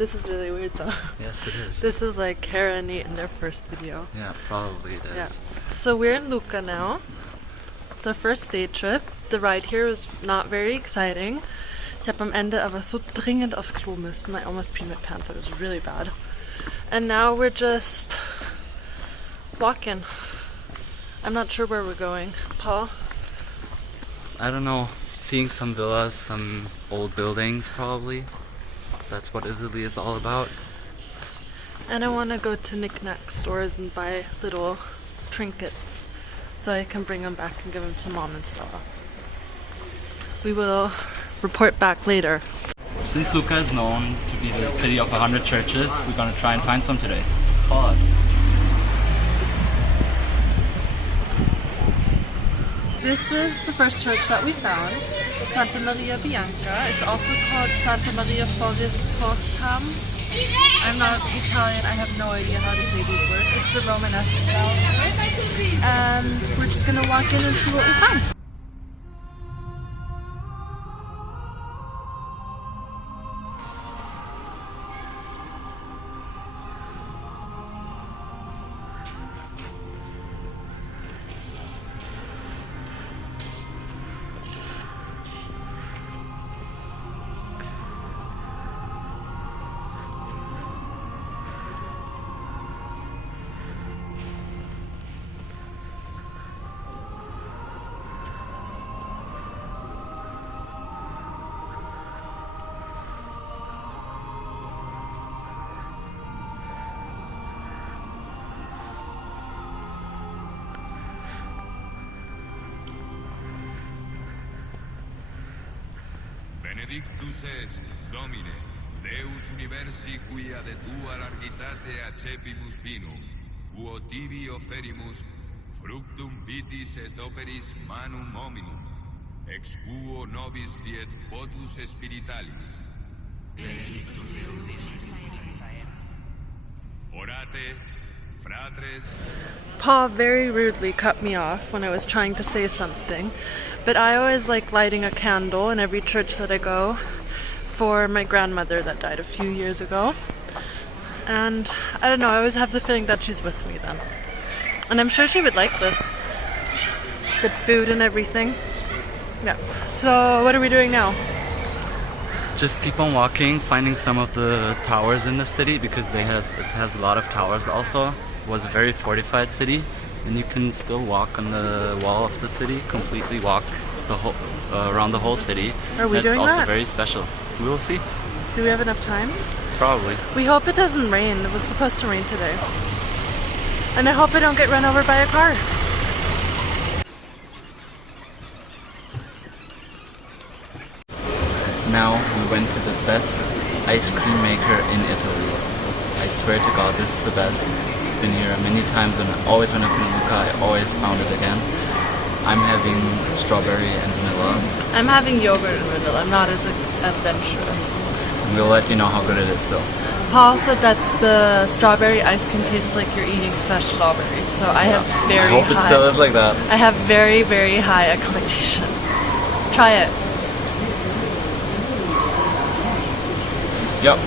This is really weird though. Yes, it is. This is like Kara and Nate in their first video. Yeah, probably it is. Yeah. So we're in Lucca now. It's our first day trip. The ride here was not very exciting. Ich habe am Ende aber so dringend aufs Klo müssen. I almost peed my pants. It was really bad. And now we're just walking. I'm not sure where we're going. Paul? I don't know. Seeing some villas, some old buildings probably. That's what Italy is all about. And I want to go to knick-knack stores and buy little trinkets so I can bring them back and give them to mom and stuff. We will report back later. Since Lucca is known to be the city of 100 churches, we're gonna try and find some today. Follow us. This is the first church that we found, Santa Maria Bianca. It's also called Santa Maria Foris Portam. I'm not Italian, I have no idea how to say these words. It's a Romanesque bell. And we're just gonna walk in and see what we find. Benedictus est, Domine, Deus universi quia de tua largitate accepimus vinum, uo tibi oferimus, fructum vitis et operis manum hominum, ex quo nobis fiet votus spiritualis. Orate, fratres. Paul very rudely cut me off when I was trying to say something, but I always like lighting a candle in every church that I go for my grandmother that died a few years ago. And I don't know, I always have the feeling that she's with me then. And I'm sure she would like this. Good food and everything. Yeah. So what are we doing now? Just keep on walking, finding some of the towers in the city because it has a lot of towers also. It was a very fortified city, and you can still walk on the wall of the city, completely walk the whole around the whole city. Are we doing that? That's also very special. We will see. Do we have enough time? Probably. We hope it doesn't rain. It was supposed to rain today. And I hope I don't get run over by a car. Now we went to the best ice cream maker in Italy. I swear to God, this is the best. Been here many times, and always when I've been in Lucca, I always found it again. I'm having strawberry and vanilla. I'm having yogurt and vanilla. I'm not as adventurous. And we'll let you know how good it is still. Paul said that the strawberry ice cream tastes like you're eating fresh strawberries, so I have I hope it still is like that. I have very, very high expectations. Try it. Yep.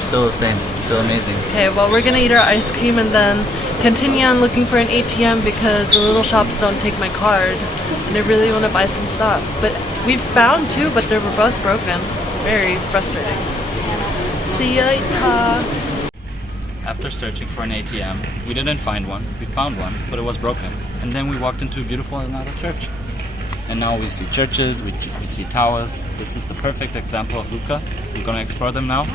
Still the same. Still amazing. Okay, well we're gonna eat our ice cream and then continue on looking for an ATM because the little shops don't take my card and I really want to buy some stuff. But we've found two, but they were both broken. Very frustrating. See ya later. After searching for an ATM, we didn't find one. We found one, but it was broken. And then we walked into a beautiful another church. And now we see churches, we see towers. This is the perfect example of Lucca. We're gonna explore them now.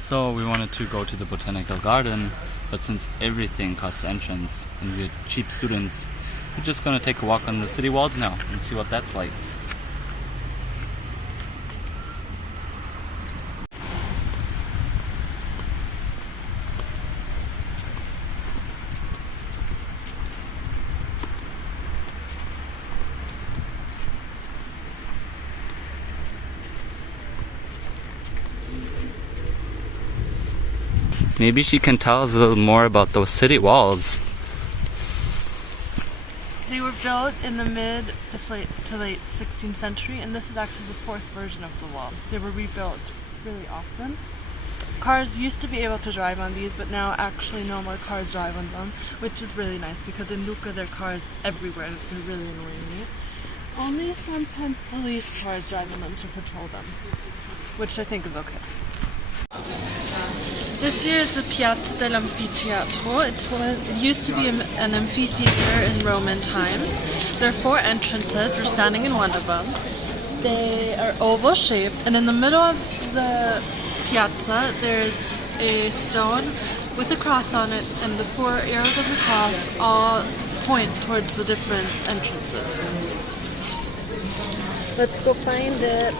So we wanted to go to the botanical garden, but since everything costs entrance and we're cheap students, we're just gonna take a walk on the city walls now and see what that's like. Maybe she can tell us a little more about those city walls. They were built in the mid to late 16th century, and this is actually the fourth version of the wall. They were rebuilt really often. Cars used to be able to drive on these, but now actually no more cars drive on them, which is really nice because in Lucca there are cars everywhere and it's been really annoying me. Only sometimes police cars drive on them to patrol them, which I think is okay. This here is the Piazza dell'Anfiteatro. It used to be an amphitheater in Roman times. There are 4 entrances. We're standing in one of them. They are oval shaped, and in the middle of the piazza there's a stone with a cross on it, and the 4 arrows of the cross all point towards the different entrances. Let's go find it.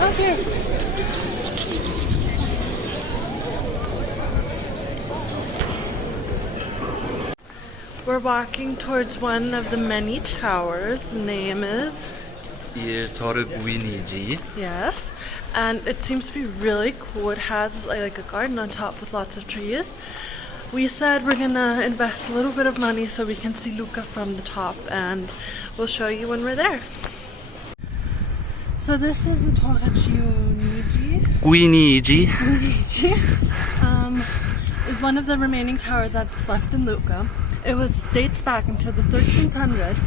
Oh, here. We're walking towards one of the many towers. The name is Il Torre Guinigi. Yes, and it seems to be really cool. It has like a garden on top with lots of trees. We said we're gonna invest a little bit of money so we can see Lucca from the top, and we'll show you when we're there. So this is the Torre Guinigi. Is one of the remaining towers that's left in Lucca. It dates back into the 1300s,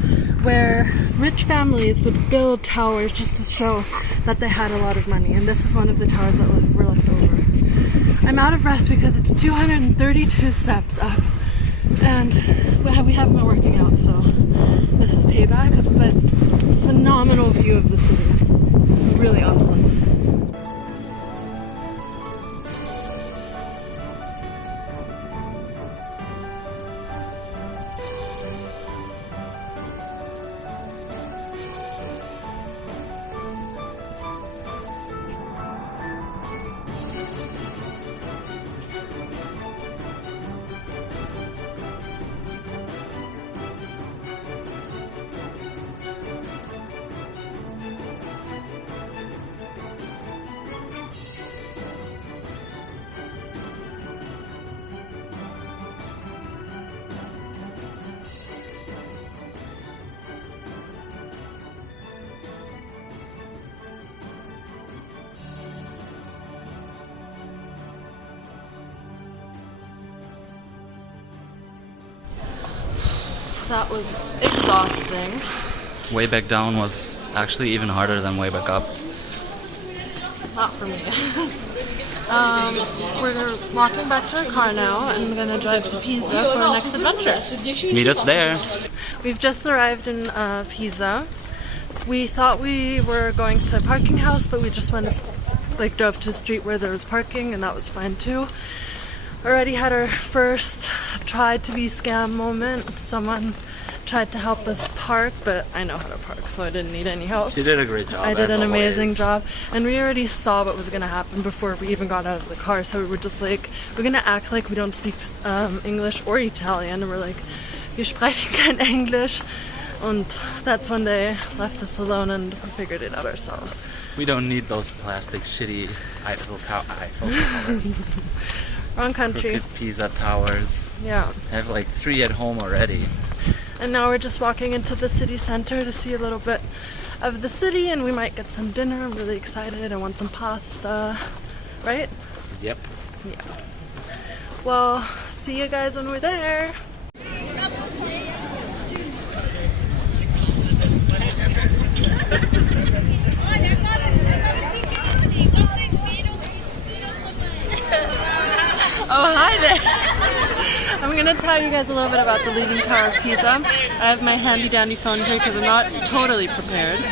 where rich families would build towers just to show that they had a lot of money, and this is one of the towers that were left over. I'm out of breath because it's 232 steps up, and we haven't been working out, so this is payback, but phenomenal view of the city. Really awesome. That was exhausting. Way back down was actually even harder than way back up. Not for me. We're walking back to our car now and we're gonna drive to Pisa for our next adventure. Meet us there. We've just arrived in Pisa. We thought we were going to a parking house, but we just went drove to a street where there was parking, and that was fine too. Already had our first tried to be scam moment. Someone tried to help us park, but I know how to park, so I didn't need any help. She did a great job. I did an amazing job, and we already saw what was gonna happen before we even got out of the car. So we were just like, we're gonna act like we don't speak English or Italian, and we're like, wir sprechen kein English. And that's when they left us alone, and we figured it out ourselves. We don't need those plastic shitty Eiffel towers. Wrong country. Crooked Pisa towers. Yeah. I have like 3 at home already. And now we're just walking into the city center to see a little bit of the city, and we might get some dinner. I'm really excited. I want some pasta. Right? Yep. Yeah. Well, see you guys when we're there. Oh, hi there! I'm gonna tell you guys a little bit about the Leaning Tower of Pisa. I have my handy dandy phone here because I'm not totally prepared.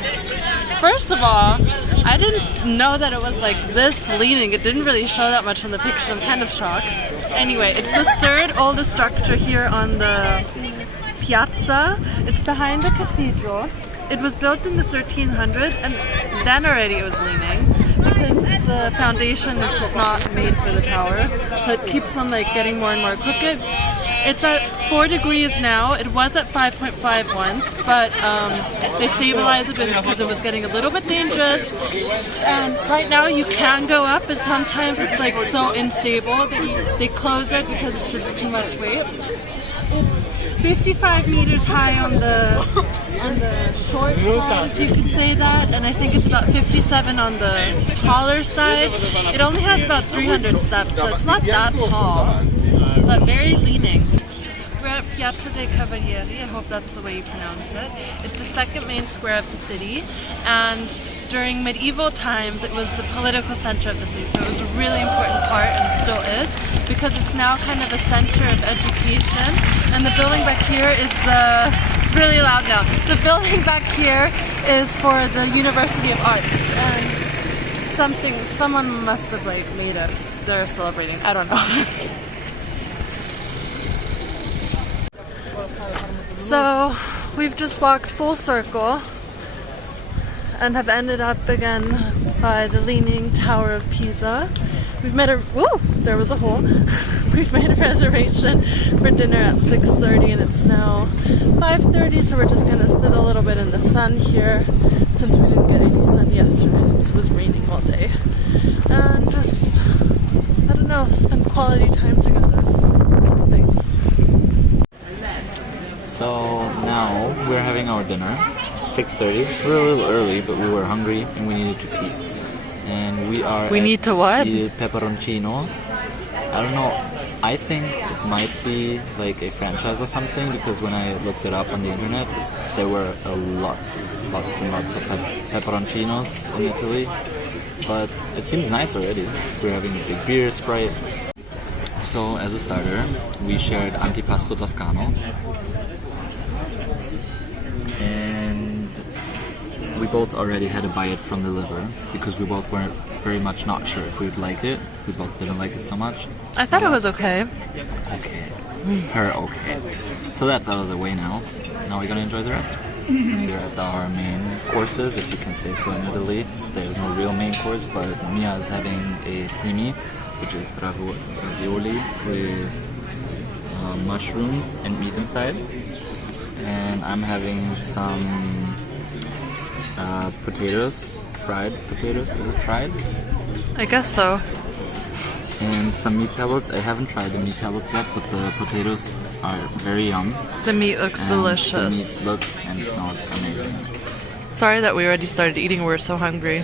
First of all, I didn't know that it was like this leaning. It didn't really show that much on the pictures. I'm kind of shocked. Anyway, it's the 3rd oldest structure here on the piazza. It's behind the cathedral. it was built in the 1300s, and then already it was leaning because the foundation is just not made for the tower, so it keeps on like getting more and more crooked. It's at 4 degrees now. It was at 5.5 once, but they stabilized it because it was getting a little bit dangerous. And right now you can go up, but sometimes it's like so unstable that they close it because it's just too much weight. It's 55 meters high on the short side, if you could say that, and I think it's about 57 on the taller side. It only has about 300 steps, so it's not that tall, but very leaning. We're at Piazza dei Cavalieri, I hope that's the way you pronounce it. It's the second main square of the city, and during medieval times it was the political center of the city, so it was a really important part, and still is, because it's now kind of a center of education. And the building back here is it's really loud now. The building back here is for the University of Arts, and someone must have like made it. They're celebrating, I don't know. So we've just walked full circle and have ended up again by the Leaning Tower of Pisa. We've made there was a hole. We've made a reservation for dinner at 6:30 and it's now 5:30, so we're just gonna sit a little bit in the sun here since we didn't get any sun yesterday since it was raining all day. And just, I don't know, spend quality time together. Something. So now we're having our dinner, 6:30. We're a little early, but we were hungry and we needed to pee. And we need to what? Il Peperoncino. I don't know. I think it might be like a franchise or something because when I looked it up on the internet, there were lots and lots of pepperoncinos in Italy. But it seems nice already. We're having a big beer, Sprite. So as a starter, we shared antipasto Toscano. And we both already had a bite from the liver because we both weren't very much not sure if we'd like it. We both didn't like it so much. I thought it was okay. Okay. Her okay. So that's out of the way now. Now we're gonna enjoy the rest. We're at our main courses, if you can say so in Italy. There's no real main course, but Mia is having a primi, which is ravioli with mushrooms and meat inside. And I'm having some potatoes, fried potatoes. Is it fried? I guess so. And some meat pellets. I haven't tried the meat pellets yet, but the potatoes are very yum. The meat looks delicious. The meat looks and smells amazing. Sorry that we already started eating, we're so hungry.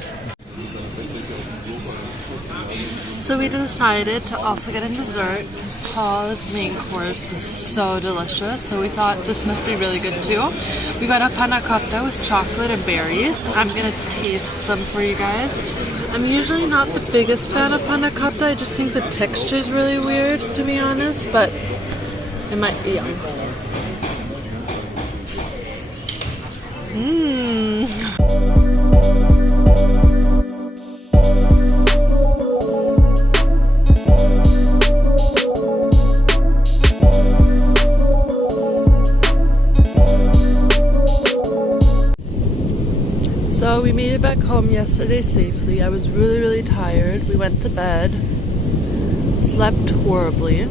So we decided to also get a dessert because Paul's main course was so delicious, so we thought this must be really good too. We got a panna cotta with chocolate and berries. I'm gonna taste some for you guys. I'm usually not the biggest fan of panna cotta, I just think the texture is really weird to be honest, but it might be yum. So we made it back home yesterday safely. I was really tired. We went to bed, slept horribly,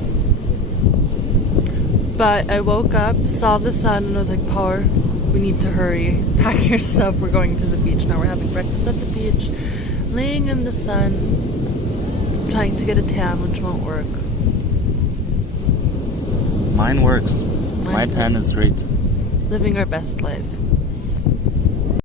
but I woke up, saw the sun, and I was like, Power, we need to hurry. Pack your stuff, we're going to the beach. Now we're having breakfast at the beach, laying in the sun, trying to get a tan, which won't work. Mine works. My tan is great. Living our best life.